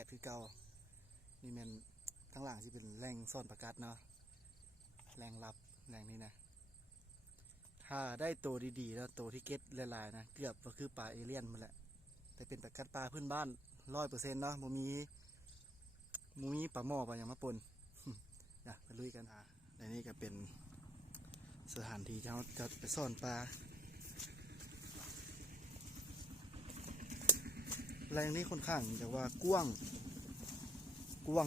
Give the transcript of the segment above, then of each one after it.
8คือเก่านี่มันทั้งหลังที่เป็นแรงซ่อนประกัดเนาะแรงรับแรงนี้นะถ้าได้ตัวดีๆแล้วตัวที่เก็ตหลายๆนะเกือบก็คือปลาเอเลี่ยนมันแหละแต่เป็นประกัดปลาพื้นบ้าน100%เนาะบ่มีปลาหม้อปลาอย่างมาปน ไปลุยกันในนี้ก็เป็นสถานที่ที่เราจะไปซ่อนปลาแรงนี้ค่อนข้างจะว่ากว้าง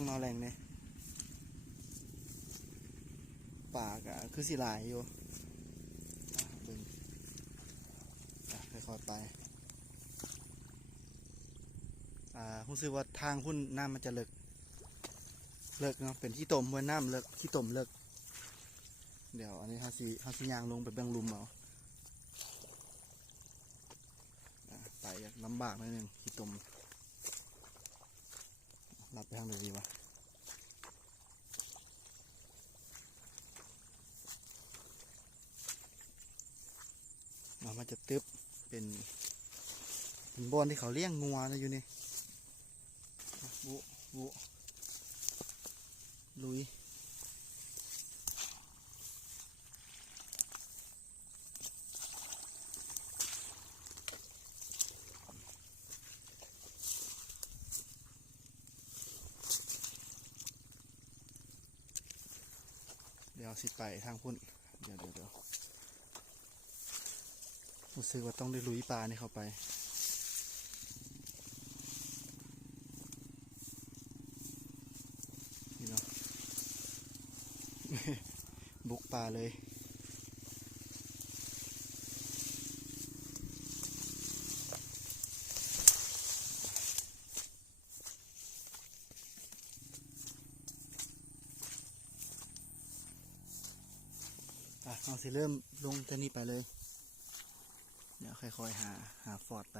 เนาะแรงนี้ปลาก็คือสิหลายอยู่เบิ่งค่อยๆไปรู้สึกว่าทางพุ่นน้ำมันจะเลิกเนาะเป็นที่ต้มเมื่อน้ำเลิกที่ต้มเลิกเดี๋ยวอันนี้เขาสิยางลงไปเบื้องลุมเอาไปลำบากหน่อยนึงที่ต้มรับไปทางไหนดีวะมันจะตึ๊บเป็นบอนที่เขาเลี้ยงงัวนะอยู่นี่บุลุยเดี๋ยวสิไปทางพุ่นเดี๋ยวรู้สึกว่าต้องได้ลุยปลานี่เข้าไปนี่เนาะ บุกปลาเลยเอาสิเริ่มลงจากนี้ไปเลยเดี๋ยวค่อยๆหาฟอร์ดไป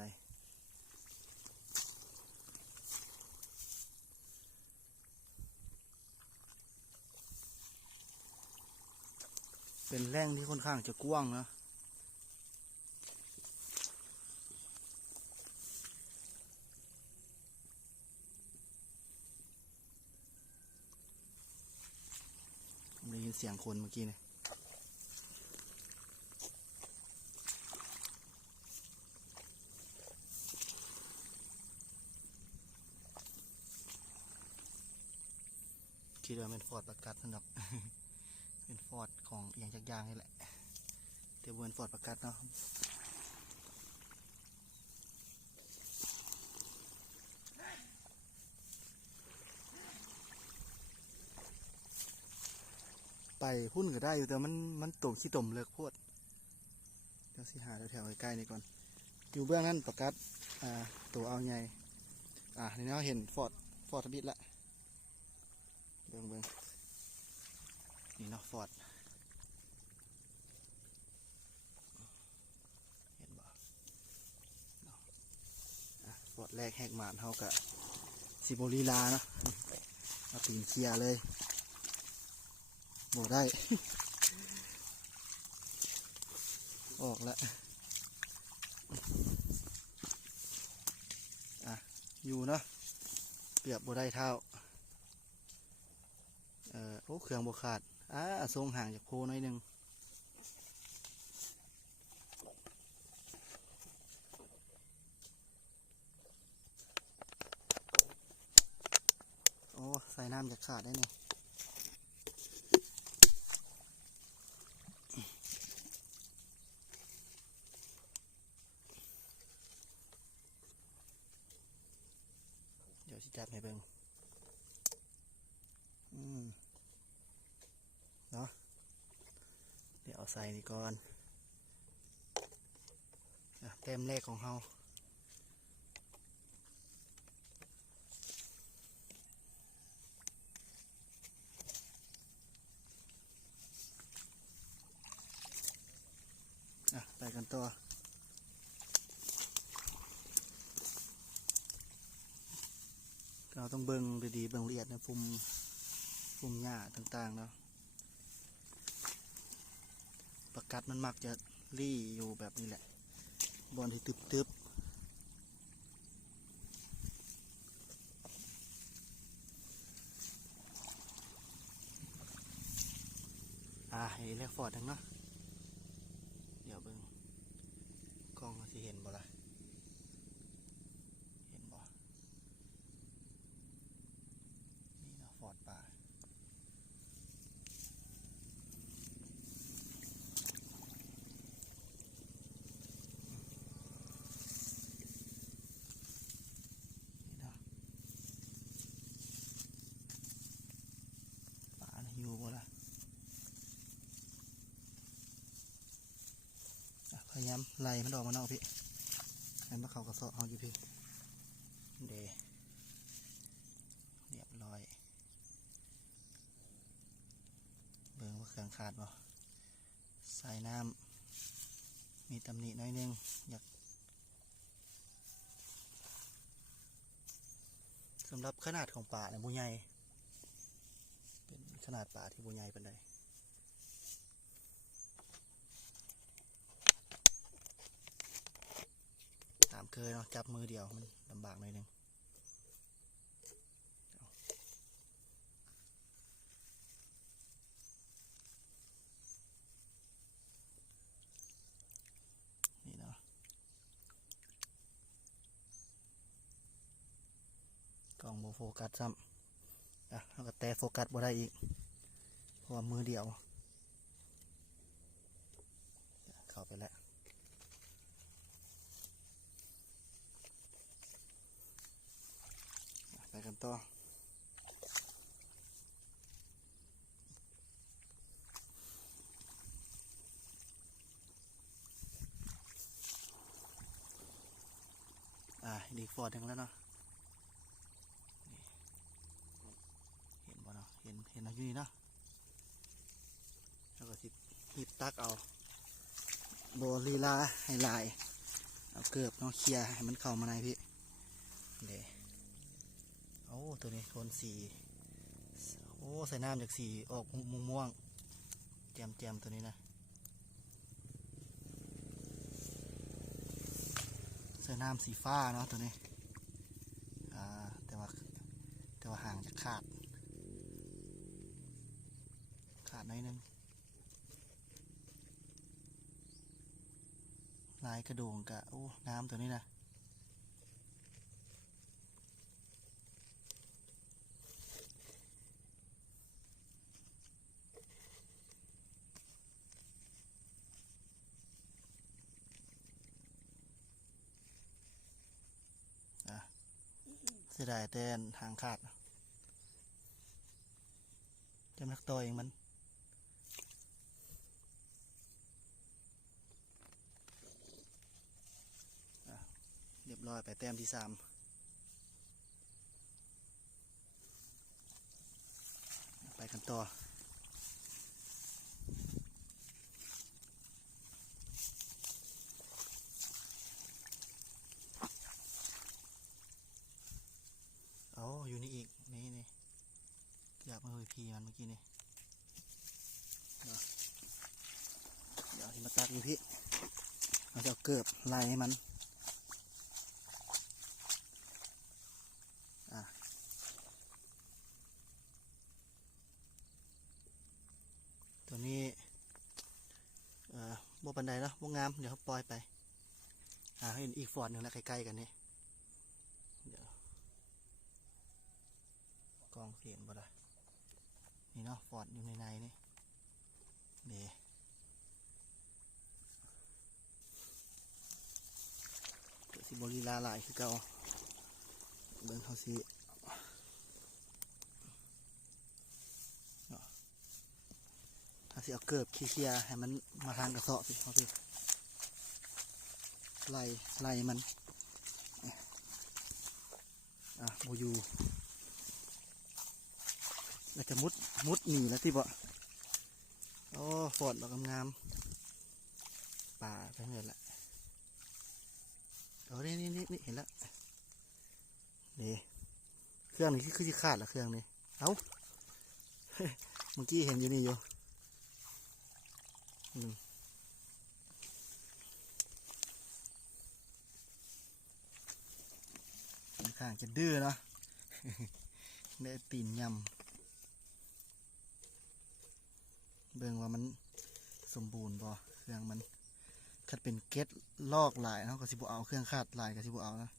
เป็นแร่งที่ค่อนข้างจะกว้างนะได้ยินเสียงคนเมื่อกี้เนี่ยคิดว่าเป็นฟอร์ดประกัดสำหรับ เป็นฟอร์ดของอย่างจักรยางนี่แหละเดี๋ยวเป็นฟอร์ดประกัดเนาะไปพุ่นก็ได้อยู่แต่มันตุ่มขี้ตุ่มเลิกโพดเดี๋ยวสิหาแถวๆใกล้ๆนี่ก่อนอยู่เบื้องนั้นประกัดตัวเอาใหญ่นี่เราเห็นฟอร์ดทบิดละเบิ่งนี่เนาะฟอร์ดเห็นบ่ฟอร์ดแรกแหกหมานเท่ากับซิโบลีลาเนาะเอาตีนเคลียร์เลยบอกได้ ออกแล้วอยู่เนาะเปรียบบ่ได้เท่าโอ้เครื่องบกขาดทรงห่างจากโพน้อยนึงโอ้ใส่น้ำจากขาดได้เนี่ยเดี๋ยวสิจับให้เบิ่งเนาะเดี๋ยวเอาใส่นี่ก่อนเต็มแรกของเราไปกันต่อเราต้องเบิ่งดีๆเบิ่งละเอียดนะปุ่มหญ้าต่างๆเนาะประกัดมันมักจะรี่อยู่แบบนี้แหละบอลที่ตึบ ให้เรียกฟอร์ดทั้งเนาะเดี๋ยวเบิ่งกล้องสิเห็นบ่ล่ะเห็นบ่นี่เนาะฟอร์ดป่าอยู่บ่ล่ะพยายามไล่มันออกมานอกพี่ให้มันเข้ากระสอบเอาอยู่พี่เรียบร้อยเบิ่งว่าเครื่องขาดบ่ใส่น้ำมีตำหนิน้อยนึงอยากสำหรับขนาดของป่าเนี่ยบุใหญ่เป็นขนาดป่าที่บุใหญ่เป็นไดตามเคยเนาะจับมือเดียวมันลำบากหน่อยนึงนี่เนาะกล้องโบโฟกัสซ้ำแล้วก็แต่โฟกัสบ่ได้อีกเพราะว่ามือเดียวเข้าไปแล้วไปกันต่อดีฟอร์ดถึงแล้วเนาะเห็นบ่เนาะเห็นอยู่นี่เนาะแล้วก็สิหีบตักเอาโบลีลาให้ลายเอาเกือบเนาะเคลียร์ให้มันเข้ามาในพี่เด้โอ้ตัวนี้โทนสีโอ้ใส่น้ำจากสีออกม่วงแจมตัวนี้นะใส่น้ำสีฟ้าเนาะตัวนี้แต่ว่าห่างจะขาดหน่อยนึงลายกระโดงกะโอ้น้ำตัวนี้นะเสียดายแต่หางขาดจำนักตัวเองมันเรียบร้อยไปแต้มที่3ไปกันต่ออยู่นี่อีกนี่อยากมาเฮยพีมันเมื่อกี้นี่เดี๋ยวที่มาตักอยู่พี่เราจะเอาเกือบไล่ให้มันตัวนี้บ่ปันใดแล้วบ่งามเดี๋ยวเขาปล่อยไปเห็นอีกฟอร์ดหนึ่งแล้วใกล้ๆกันนี่เดี๋ยวกองเสียนบ่ได้นี่เนาะฟอร์ดอยู่ในนี่เดี๋ยวสิบริลาหลายคือเก่าเบิ่งเขาสิเอาเกือบเคลียร์ให้มันมาทางกระสอบพี่เขาพี่ไล่มันโบยูแล้วจะมุดหนีแล้วที่บ่โอ้ฟอดดอกงามป่าไปเรื่อยละนี่เห็นแล้วนี่เครื่องนี้คือขาดละเครื่องนี้เอ้าเมื่อกี้เห็นอยู่นี่อยู่ข้างจะดื้อเนาะได้ตีนยำ เบิ่งว่ามันสมบูรณ์บ่เครื่องมันคัดเป็นเก็ตลอกหลายเนาะก็สิบ่เอาเครื่องคาดหลายก็สิบ่เอานะ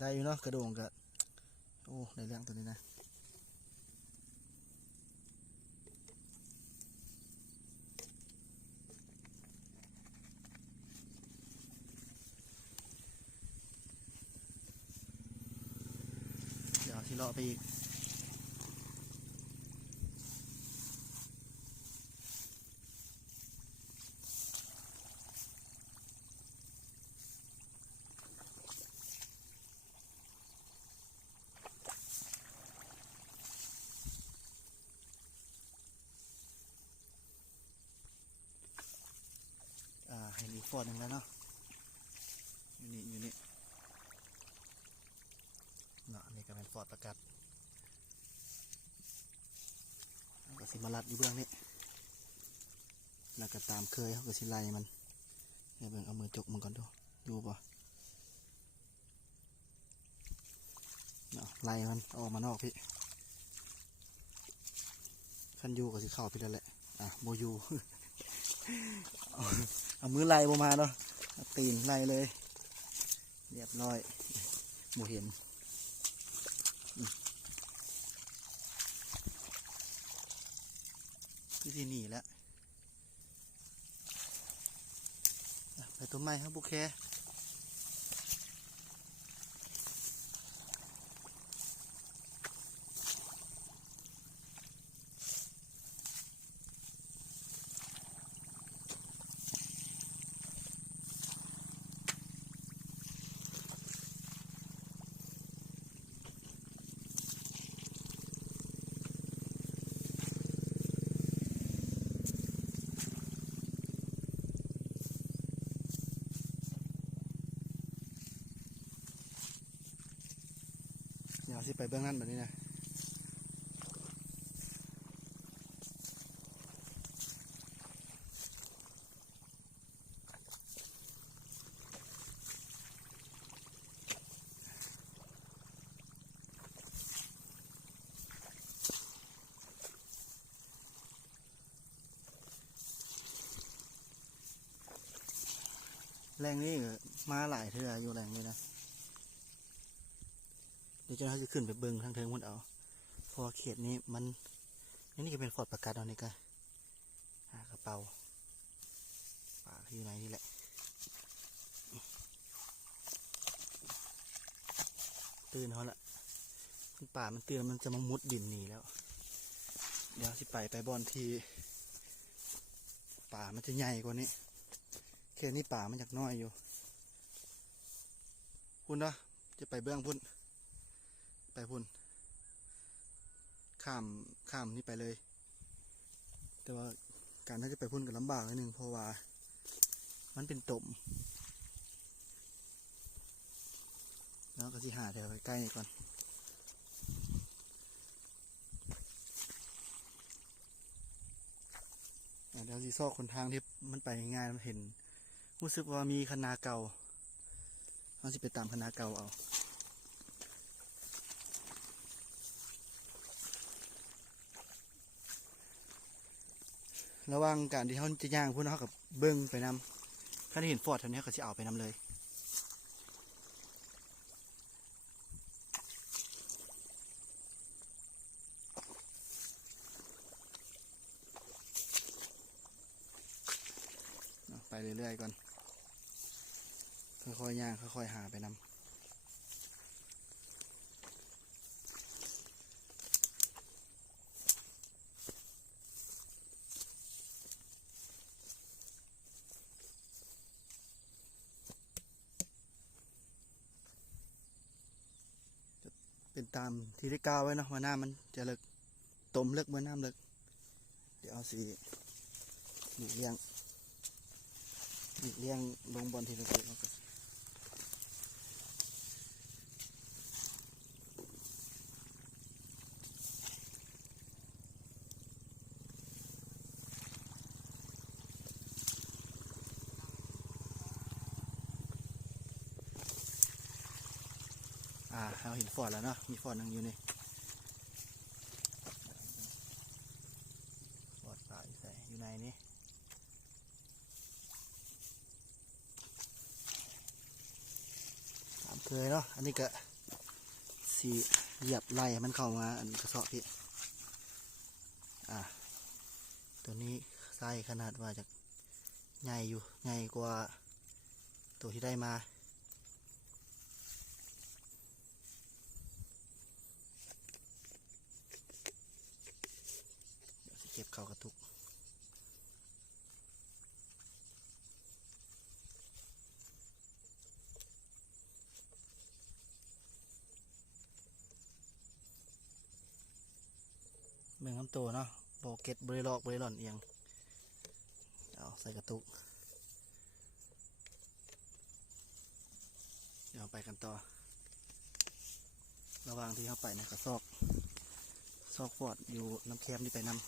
ได้อยู่เนาะกระโดงก็โอ้ในเรื่องตัวนี้นะเดี๋ยวสิเลาะไปอีกเห็นอีกฟอร์ดหนึ่งแล้วเนาะอยู่นี่เนาะนี่ก็เป็นฟอร์ดประกัดก็สิมาลัดอยู่เบื้องนี้แล้วก็ตามเคยเขาก็สิไล่มันให้เบิ่งเอามือจกมันก่อนดูอยู่ป่ะเนาะไล่มันออกมานอกพี่ขันอยู่ก็สิเข้าพี่แล้วแหละโมยู เอามือไล่มาเนาะตีนไล่เลยเรียบร้อยโมเห็นที่หนีแล้วไปต้นไม้ครับบุแคเดี๋ยวสิไปเบื้องนั้นแบบนี้นะแรงนี้มาหลายเทื่ออยู่แรงนี้นะเดี๋ยวจะขึ้นไปเบิ้งทางเทิงมันเอาเพราะเขตนี้มันนี่ก็เป็นฟอร์ดประกาศเอานี่ก็หากระเป๋าป่าที่ไหนนี่แหละตื่นเขาละป่ามันตื่นมันจะมามุดดินหนีแล้วเดี๋ยวสิไปบอนที่ป่ามันจะใหญ่กว่านี้เขตนี้ป่ามันจากน้อยอยู่พุ่นเนาะจะไปเบื้องพุ่นไปพุ่นข้ามนี่ไปเลยแต่ว่าการที่จะไปพุ่นก็ลำบากนิดนึงเพราะว่ามันเป็นตมแล้วก็สิหาแถวใกล้ๆนี่ก่อนเดี๋ยวสิซอกคนทางที่มันไปง่ายมันเห็นรู้สึกว่ามีคณะเก่าเราสิไปตามคณะเก่าเอาระหว่างการที่เขาจะย่างพวกเขากับเบิ้งไปนำถ้าได้เห็นฟอร์ดแถวนี้ก็จะเอาไปนำเลยไปเรื่อยๆก่อนค่อยๆย่างค่อยๆหาไปนำเป็นตามที่ได้กล่าวไว้เนาะว่าน้ำมันจะเลิกต้มเลิกเมื่อน้ำเลิกเดี๋ยวเอาสีหลีกเลี่ยงลงบนทีละตัว เราเห็นฟอร์ดแล้วเนาะมีฟอร์ดหนึ่งอยู่นี่ฟอร์ดป่าอยู่ใส่อยู่ในนี้ตามเคยเนาะอันนี้ก็สีเหยียบไหลมันเข้ามาอันกระสอบพี่ตัวนี้ไส้ขนาดว่าจะใหญ่อยู่ใหญ่กว่าตัวที่ได้มาเดี๋ยวจะเก็บเข้ากระตุกเบิ่งคำโตเนาะโบเก็ตบริลอกบริหล่อนเอียงเอาใส่กระตุกเดี๋ยวไปกันต่อระหว่างที่เข้าไปนะก็ซอกฟอดอยู่น้ำแคมที่ไปนำ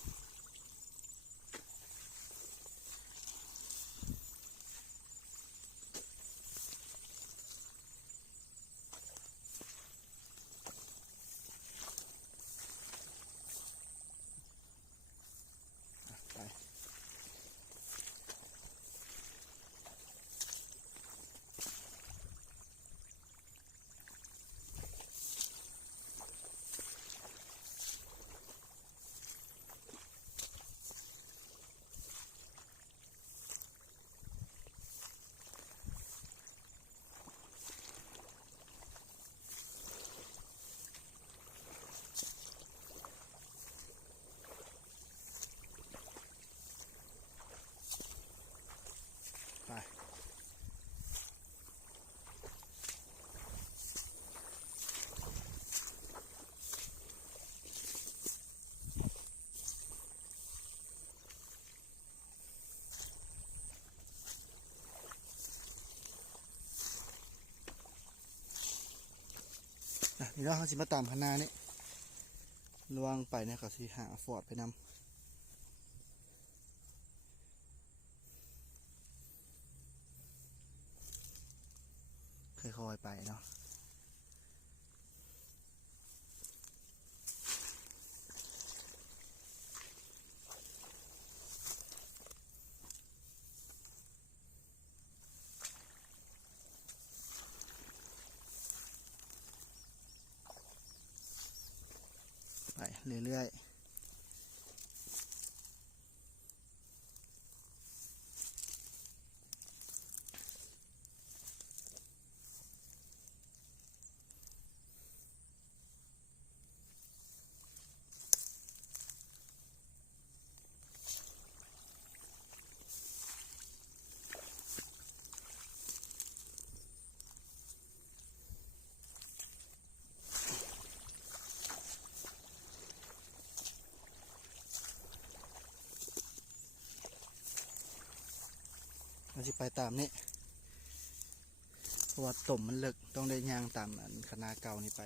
ไปนี่เราสิมาตามพนานี่ระวังไปเนี่ยก็สิหาฟอร์ดไปนำค่อยๆไปเนาะไปเรื่อยๆเราจะไปตามนี้เพราะว่าต่มมันเลิกต้องได้ย่างตามคณะเก่านี่ไป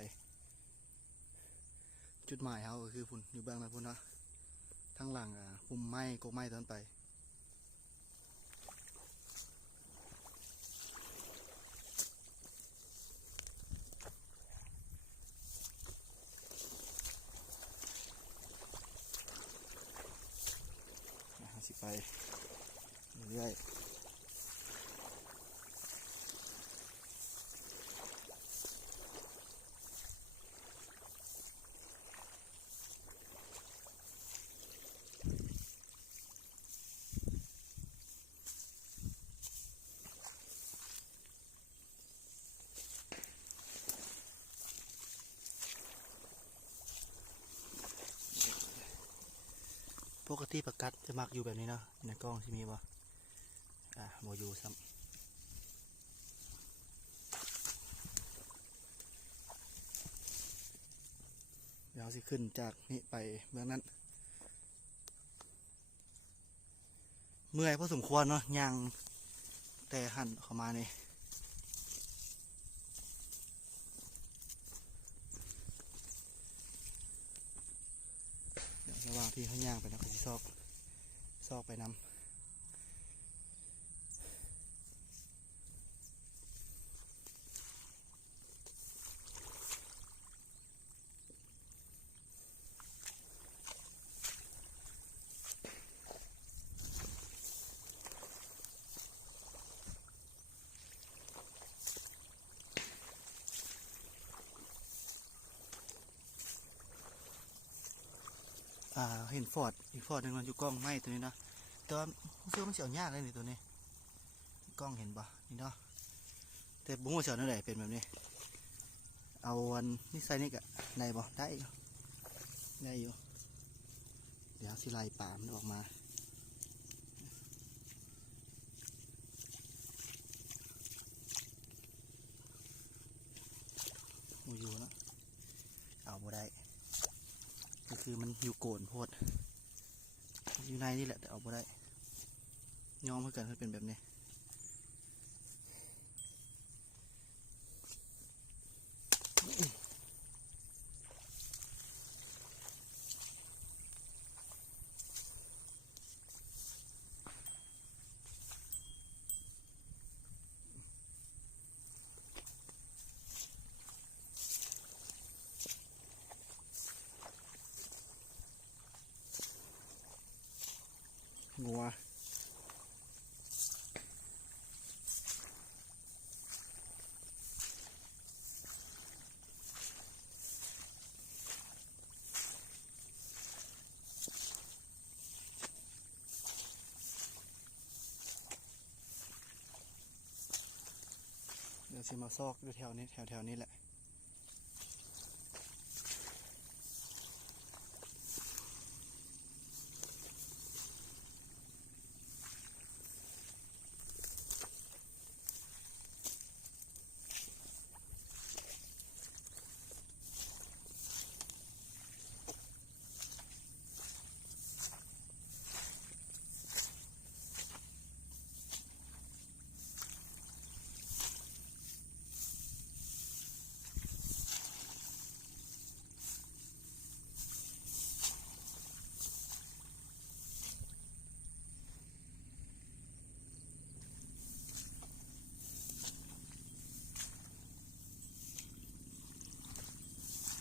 จุดหมายเขาก็คือพุ่นอยู่เบื้องนะพุ่นเนาะทั้งหลังพุ่มไม้กกไม้ตอนไปสิไปเรื่อยปกติประกัดจะมักอยู่แบบนี้เนาะในกล้องที่มีบ่โมอยู่ซ้ำเดี๋ยวสิขึ้นจากนี้ไปเบื้องนั้นเมื่อยพอสมควรเนาะย่างแต่หันเข้ามานี่เดี๋ยวระหว่างที่เขาย่างไปนะเขาสิซอกไปนำ เห็นฟอร์ดอีกฟอร์ดหนึงมันอยู่กล้องไม้ตัวนี้เนาะแต่ว่าเสื้อมันเสียวยากเลยนี่ตัวนี้กล้องเห็นปะนี่เนาะแต่บุ้งว่าเสียวนั่นแหละเป็นแบบนี้เอาวันนี่ใส่นี่กะได้บ่ได้อยู่ได้อยู่เดี๋ยวสิไล่ป่ามันออกมาอยู่เนาะเอาบ่ได้ก็คือมันอยู่โกนโพดอยู่ในนี่แหละแต่เอาบ่ได้ย้อมเพื่อกันให้เป็นแบบนี้งัวเดี๋ยวสิมาซอกอยู่แถวนี้แถวนี้แหละ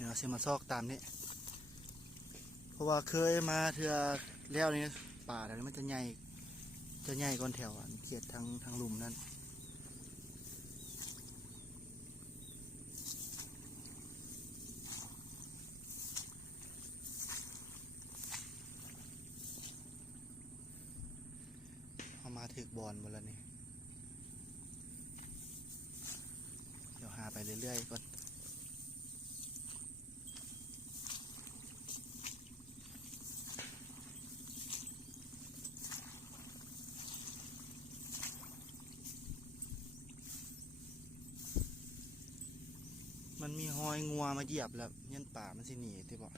เดี๋ยวสิมาซอกตามนี้เพราะว่าเคยมาเทื่อแล้วนี่ป่าแถวนี้มันจะใหญ่ก่อนแถวเขียดทางลุ่มนั้นเอามาถึกบอลหมดแล้วนี่เดี๋ยวหาไปเรื่อยๆก่อนมันมีหอยงัวมาเหยียบแล้วยันป่ามันสิหนีที่บอก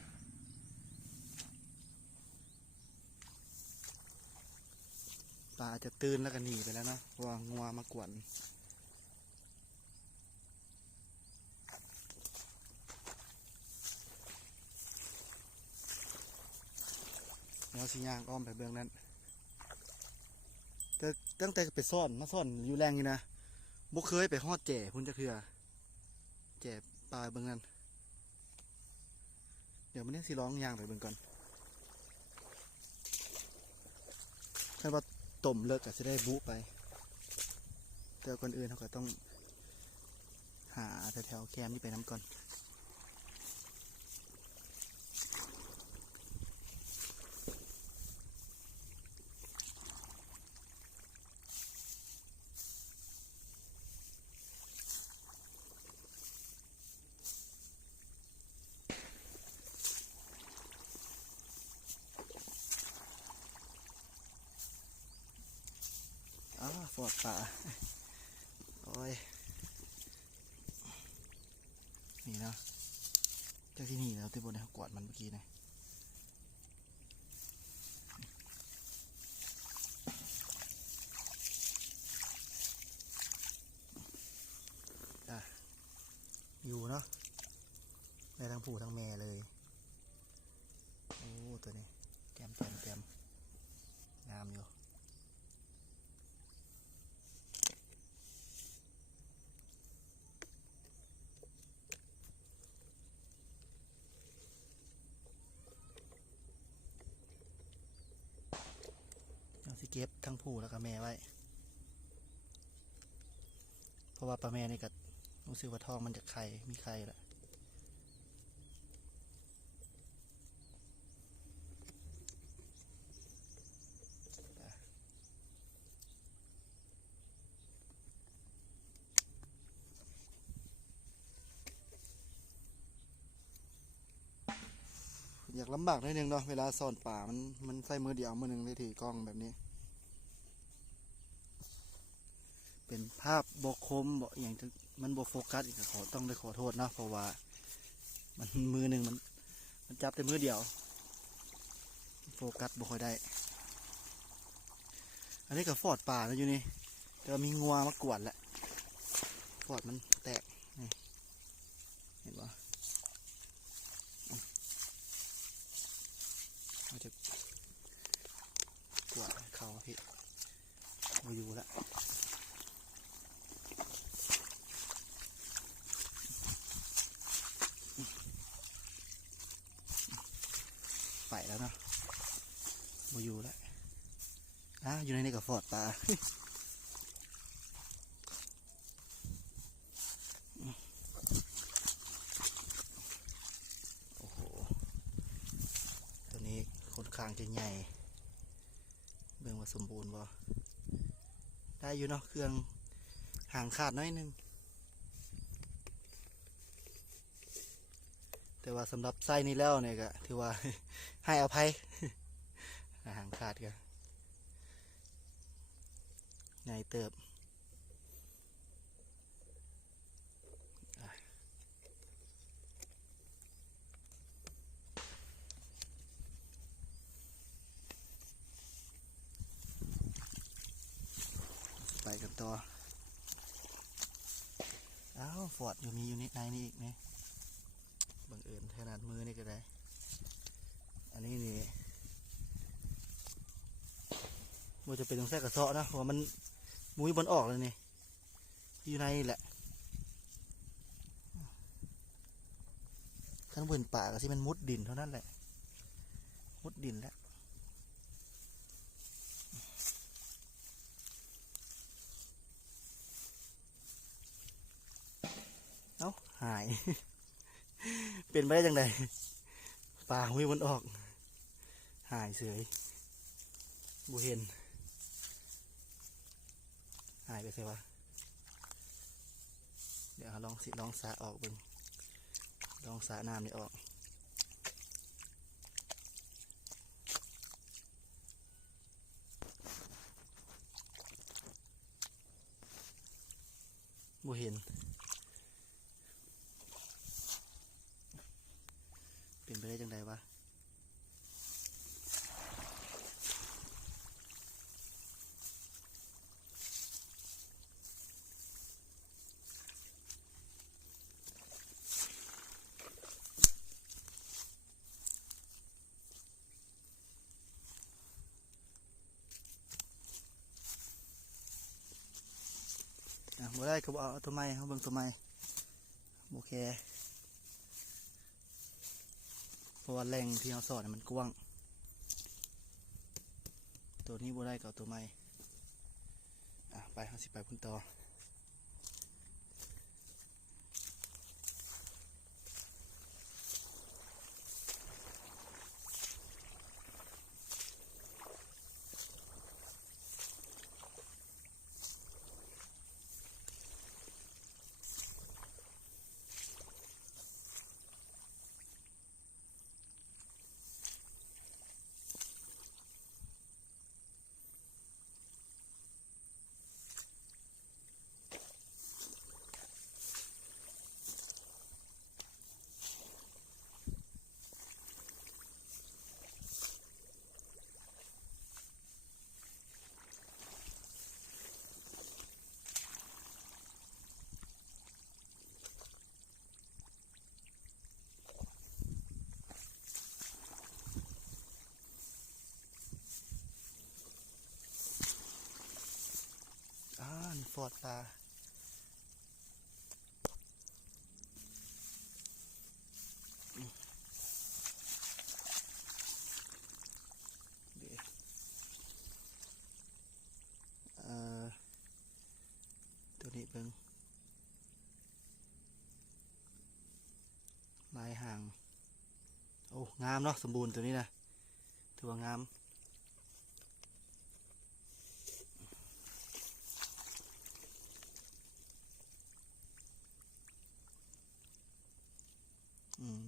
ป่าจะตื่นแล้วก็หนีไปแล้วเนาะเพราะว่างัวมากวนแล้วสิย่างอ้อมไปเบื้องนั้นแต่ตั้งแต่ไปซ่อนมาซ่อนอยู่แรงนี่นะบ่เคยไปฮอดแจ่พุ่นจะเถื่อแจ่ปลาเบื้องนั้นเดี๋ยวมันนี่สิร้องย่างไปเบื้องก่อนถ้าว่าต้มเลิกก็จะได้บุไปแต่คนอื่นเขาก็ต้องหาแถวแคมนี่ไปน้ำก่อนฟอดป่าโอ้ยนี่เนาะเจ้าที่นี่แล้วที่บนเขากวาดมันเมื่อกี้นะอยู่เนาะได้ทั้งผู้ทั้งแม่เลยโอ้ตัวนี้แกมงามอยู่เอาสิเก็บทั้งผู้แล้วก็แม่ไว้เพราะว่าปลาแม่นี่ก็รู้สึกว่าท้องมันจะไข่มีไข่ละ อยากลำบากหน่อยนึงเนาะเวลาซ่อนป่ามันใส่มือเดียวมือหนึ่งเลยถือกล้องแบบนี้ เป็นภาพบกคมบ่อย่างมันบกโฟกัสอีกขอต้องได้ขอโทษนะเพราะว่ามันมือหนึ่งมันจับแต่มือเดียวโฟกัสบ่ค่อยได้อันนี้ก็ฟอดป่าแล้วอยู่นี่แต่ว่ามีงัวมากวดแหละฟอดมันแตกนี่เห็นปะมันจะกวดเขาพี่มาอยู่แล้วไปแล้วเนาะมาอยู่แล้วอยู่ในนี้กับฟอดปลา โอ้โหตัวนี้ค่อนข้างจะใหญ่เบิ่งว่าสมบูรณ์บ่ได้อยู่เนาะเครื่องห่างขาดน้อยนึงแต่ว่าสำหรับไส้นี้แล้วเนี่ยก็ถือว่า ให้อภัย ห่างขาดกันใหญ่เติบไปกันต่อฟอร์ดอยู่มีอยู่ในนี่อีกนี่บังเอิญขนาดมือนี่ก็ได้อันนี้นี่มันจะเป็นตรงแทรกกระเซาะนะเพราะว่ามันมุ้ยบนออกเลยนี่อยู่ในแหละขั้นบนป่าก็ที่มันมุดดินเท่านั้นแหละมุดดินแล้วหาย เป็นไปได้จังไดป่ามุ้ยบนออกหายเฉยบูเห็นหายไปใช่ปะเดี๋ยวลองสาออกบึงลองสาน้ำนี่ออกบูเห็นเป็นไปได้จังไดวะบ่ได้ก็เอาตัวไม้เขาเบิ่งตัวไม้โอเคเพราะว่าแรงที่เขาสอดมันกว้างตัวนี้บ่ได้ก็เอาตัวไม้ไปเขาสิไปพุ่นต่อนี่ฟอดปลาตัวนี้เบิ่งลายห่างโอ้งามเนาะสมบูรณ์ตัวนี้นะถือว่างาม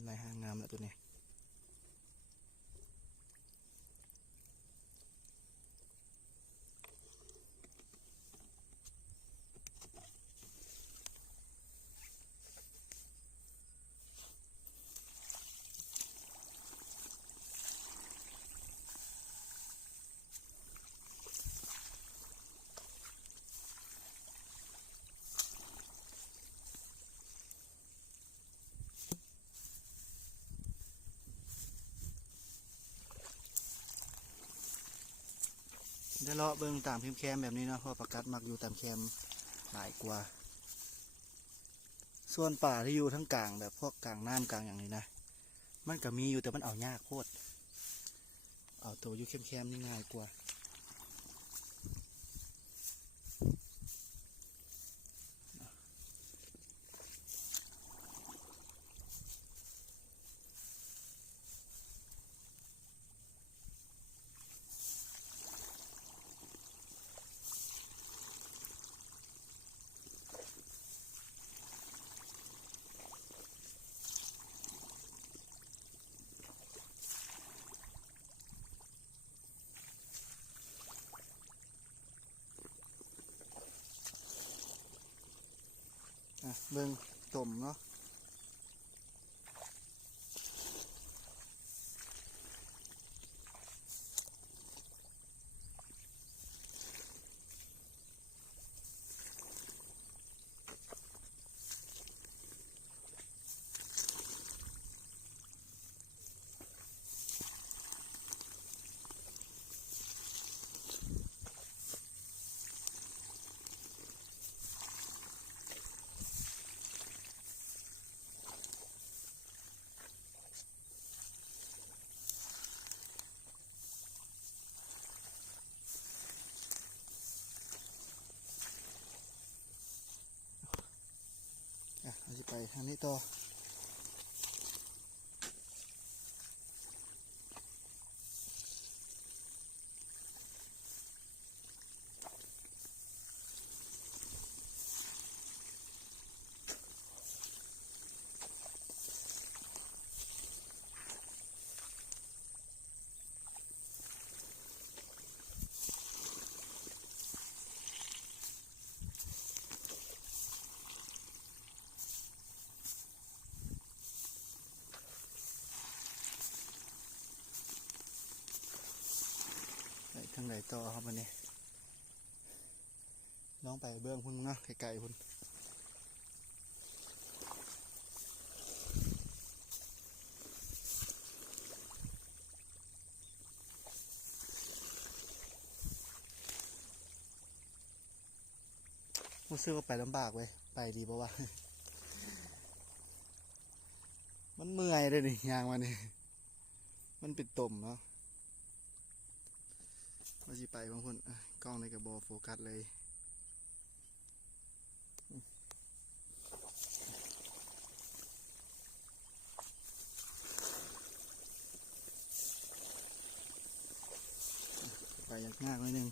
ลายหางงามแล้วตัวนี้ ได้เลาะเบิ่งตามแคมๆแบบนี้เนาะเพราะปลากัดมักอยู่ตามแคมหลายกว่าส่วนป่าที่อยู่ทั้งกลางแบบพวกกลางน้ำกลางอย่างนี้นะมันก็มีอยู่แต่มันเอายากโคตรเอาตัวอยู่แคมๆนี่ง่ายกว่าเบิ่งต้มเนาะเราจะไปทางนี้ต่อไปทางไหนต่อครับวันนี้น้องไปเบื้องพุ่นเนาะไกลๆพุ่นรู้สึกว่าไปลำบากเว้ยไปดีป่าวะ มันเมื่อยเลยนี่ยางมันนี่มันเป็นตุ่มเนาะมาสิไปบางคนกล้องในกระบอกโฟกัสเลยไปยากมากนิดนึง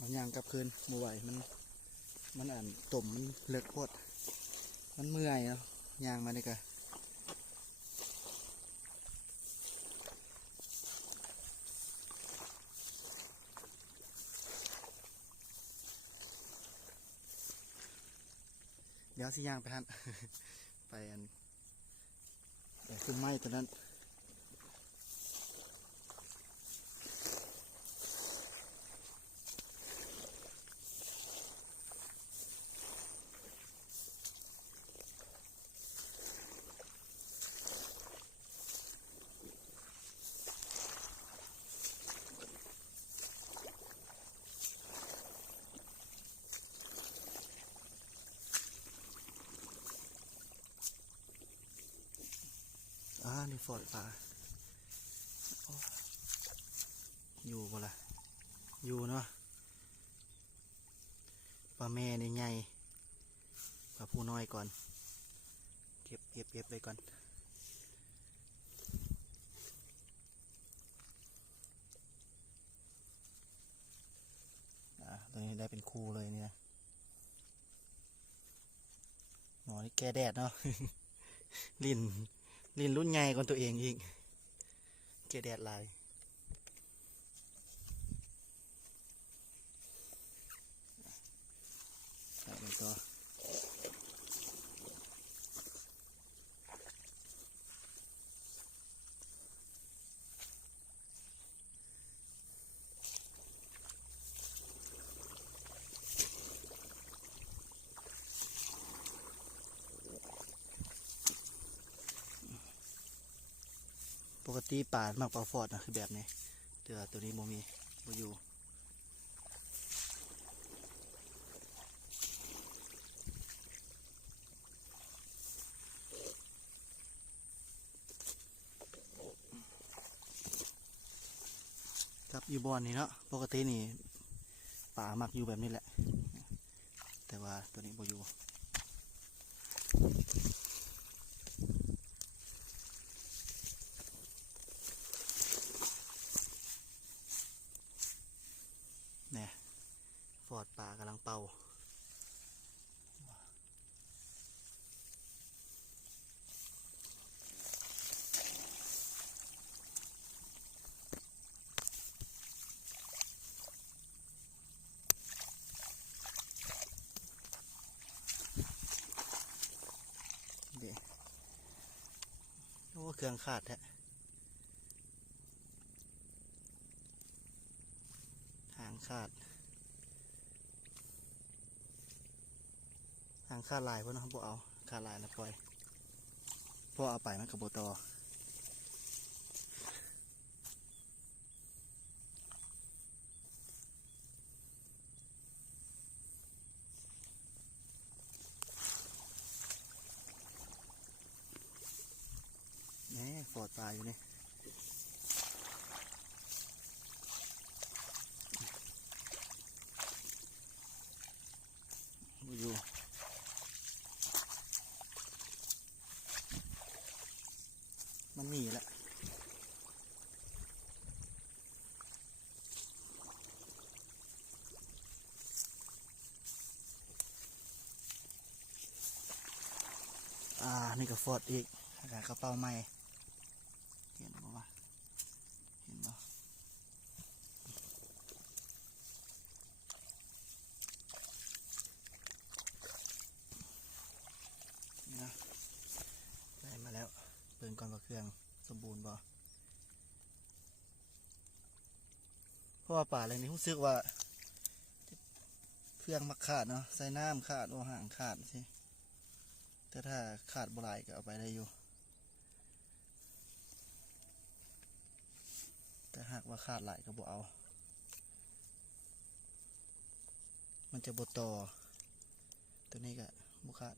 บางอย่างกลับคืนบ่ไหวมันอ่านตุ่มมันเลิกโคตรมันเมื่อยเนาะยางมานี่กะเดี๋ยวสิยางไปทัน ไปอันไปขึ้นไม้ตัวนั้นนี่ฟอดปลาอยู่บ่ล่ะอยู่เนาะปลาแม่นี่ใหญ่ปลาผู้น้อยก่อนเก็บไปก่อนตัวนี้ได้เป็นคู่เลยนี่นะหมอนี่แกแดดเนาะ ลิ้นรุ่นใหญ่กว่าตัวเองอีกแกแดดลาย ต่อปกติป่ามักปลาฟอดนะคือแบบนี้แต่ว่าตัวนี้โมมีโมอยู่ครับอยู่บอนนี่เนาะปกตินี่ป่ามักอยู่แบบนี้แหละแต่ว่าตัวนี้โมอยู่เนี่ยฟอดป่ากำลังเป่าเดี๋ยวโอ้เครื่องขาดแท้หางขาดหางขาดลายเพราะนะครับพวกเอาขาดลายแล้วปล่อยพวกเอาไปมันกับโบตอนี่ฟอดปลาอยู่นี่อยู่มันหนีแล้วนี่ก็ฟอดอีกอากาศกระเป๋าใหม่เห็นบ่วะเห็นบ่นี่นะได้มาแล้วเปิดก่อนว่าเครื่องสมบูรณ์บ่เพราะว่าป่าอะไรนี้รู้สึกว่าเครื่องมักขาดเนาะใส่น้ำขาดโอห่างขาดสิแต่ถ้าขาดบ่หลายก็เอาไปได้อยู่แต่หากว่าขาดหลายก็บ่เอามันจะบ่ต่อตัวนี้ก็บ่ขาด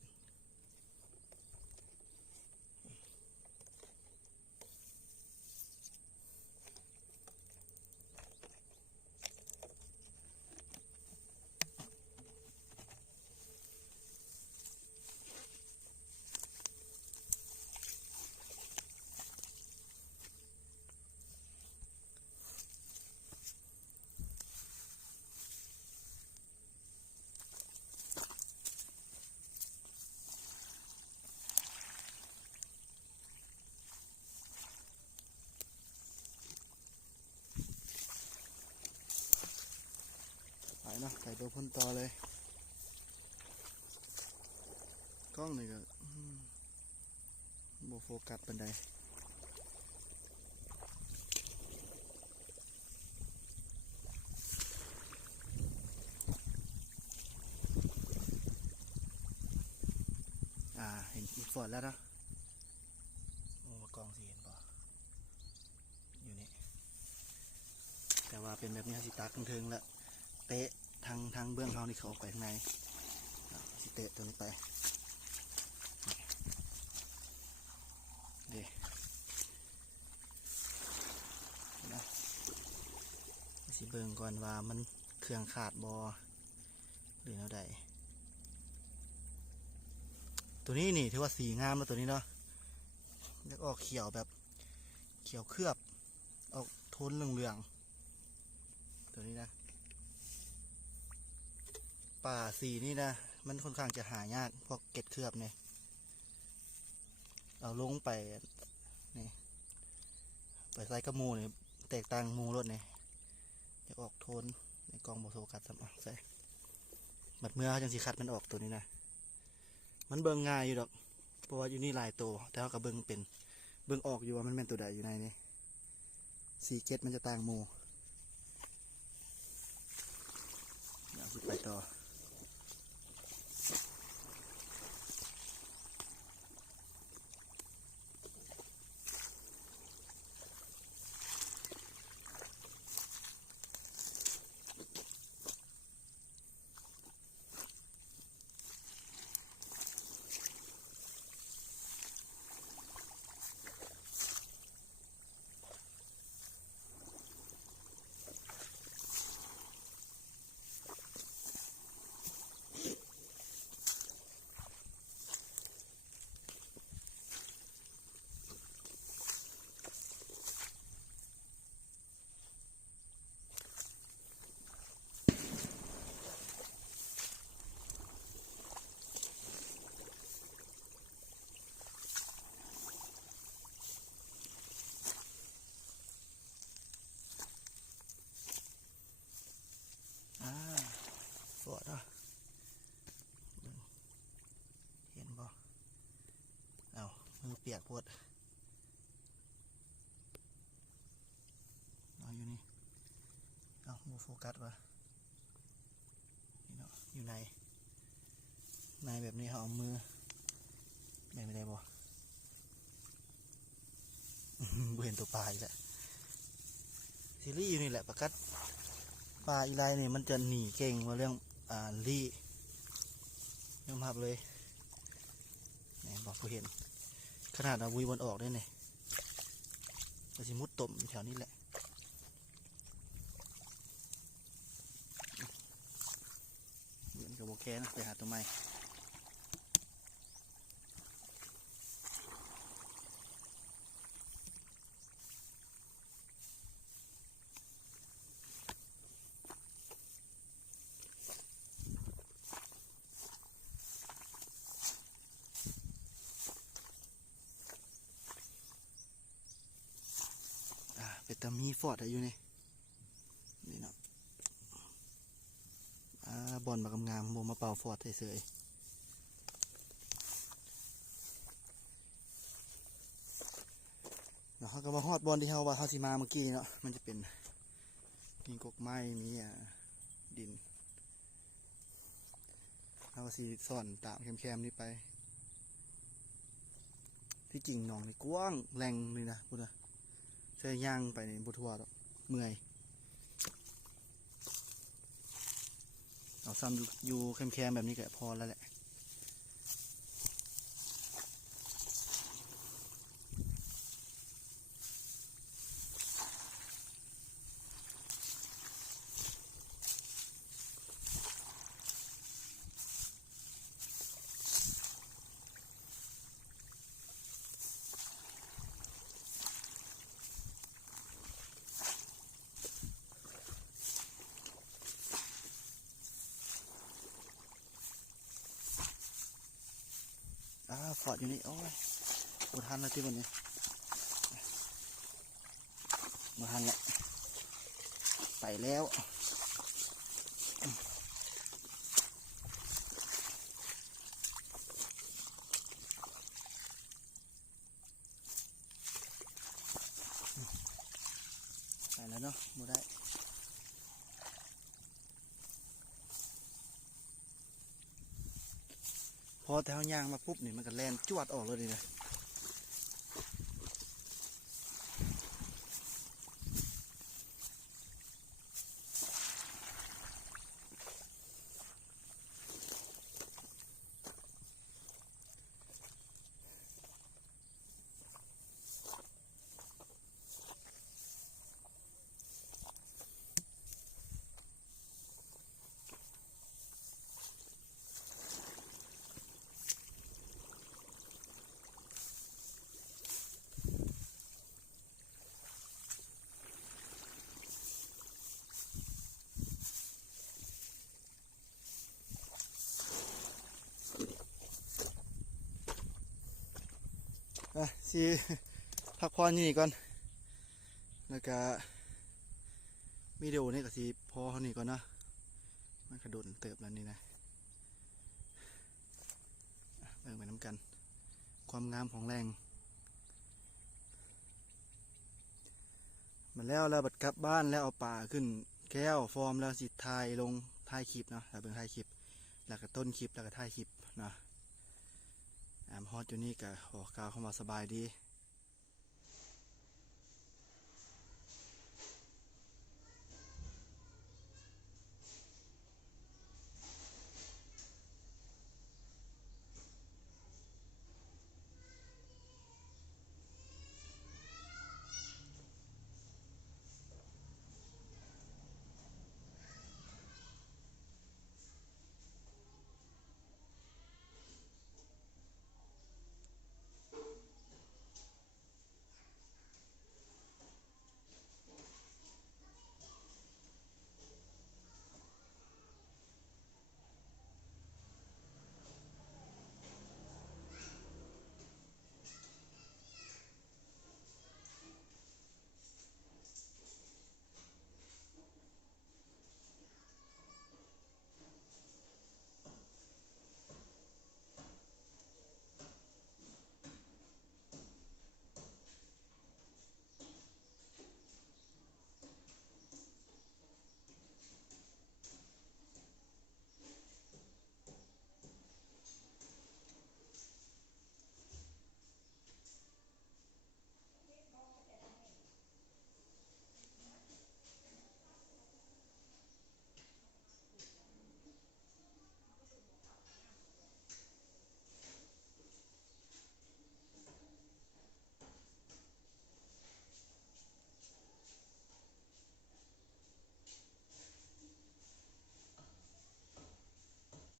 ไปเนาะใส่ตัวพ่นต่อเลยกล้องนี่ก็บ่โฟกัสปานใดเห็นอีกฟอดแล้วเนาะโอ้กล้องสิเห็นป่ะอยู่นี่แต่ว่าเป็นแบบนี้สิตักเทิงๆแล้วเตะทางเบื้องเขานี่เขาออกไปข้างในสิเตะตัวนี้ไปเดี๋ยวนะสิเบิ่งก่อนว่ามันเครื่องขาดบอหรือแนวใดตัวนี้นี่ถือว่าสีงามแล้วตัวนี้เนาะแล้วออกเขียวแบบเขียวเคลือบออกโทนเหลืองๆตัวนี้นะป่าสีนี่นะมันค่อนข้างจะหายากพวกเกล็ดเคลือบเนี่ยเอาลงไปนี่ไปใส่กระมูเนี่ยแตกต่างมูรถเนี่ยจะออกโทนในกองโมโซกัดสมัครใส่ บัดเมื่อเขาจังสิคัดมันออกตัวนี้นะมันเบิ่งง่ายอยู่ดอกเพราะว่าอยู่นี่หลายตัวแต่เขาก็เบิ่งเป็นเบิ่งออกอยู่ว่ามันเป็นตัวใดอยู่ในนี้สีเกตมันจะต่างหมู่เดี๋ยวสิไปต่อฟอดอ่ะเห็นบ่เอามือเปียกพดเอาอยู่นี่เอาโมโฟกัสวะนี่เนาะอยู่ในแบบนี้เขาเอามือไม่ได้บ่ เห็นตัวปลาอีกแล้วซีรีส์อยู่นี่แหละประกัดปลาอีไลเนี่ยมันจะหนีเก่งมาเรื่องลี่ยอมรับเลยนี่บอกกูเห็นขนาดเอาวุยบนออกได้เนี่ยเราสิมุดตมแถวนี้แหละเหมือนกับโบแคนะไปหาตัวใหม่เป็นตามีฟอร์ดอะไรอยู่นี่นี่เนาะบอลมากำงามโมมาเป่าฟอร์ดเฉยๆเนาะเขาก็มาฮอดบอลที่เขาว่าเขาสิมาเมื่อกี้เนาะมันจะเป็นมีกกไม้มีดินเขาก็สิซ่อนตามแคมๆนี้ไปที่จริงหนองนี่กว้างแรงเลยนะพูดนะใช้ย่างไปในบุทัวร์เมื่อยเอาซ้ำอยู่แคมๆแบบนี้ก็พอแล้วแหละฟอดอยู่นี่โอ้ยหมดทันแล้วที่วันนี้หมดทันแล้วไปแล้วไปแล้วเนาะหมดได้พอแถวยางมาปุ๊บนี่มันก็แล่นจวดออกเลยดีนะสิพักผ่อนนี่ก่อนแล้วก็วิดีโอนี่ก็สิพอเท่านี้ก่อนนะมันกระโดดเติบแล้วนี่นะ ไปน้ำกันความงามของแรงมันแล้วบัดกลับบ้านแล้วเอาป่าขึ้นแก้วฟอร์มแล้วสิถ่ายลงถ่ายคลิปเนาะแล้วเบิ่งถ่ายคลิปแล้วก็ต้นคลิปแล้วก็ถ่ายคลิปเนาะฮอตอยู่นี่ก็ขอกล่าวคำว่าสบายดี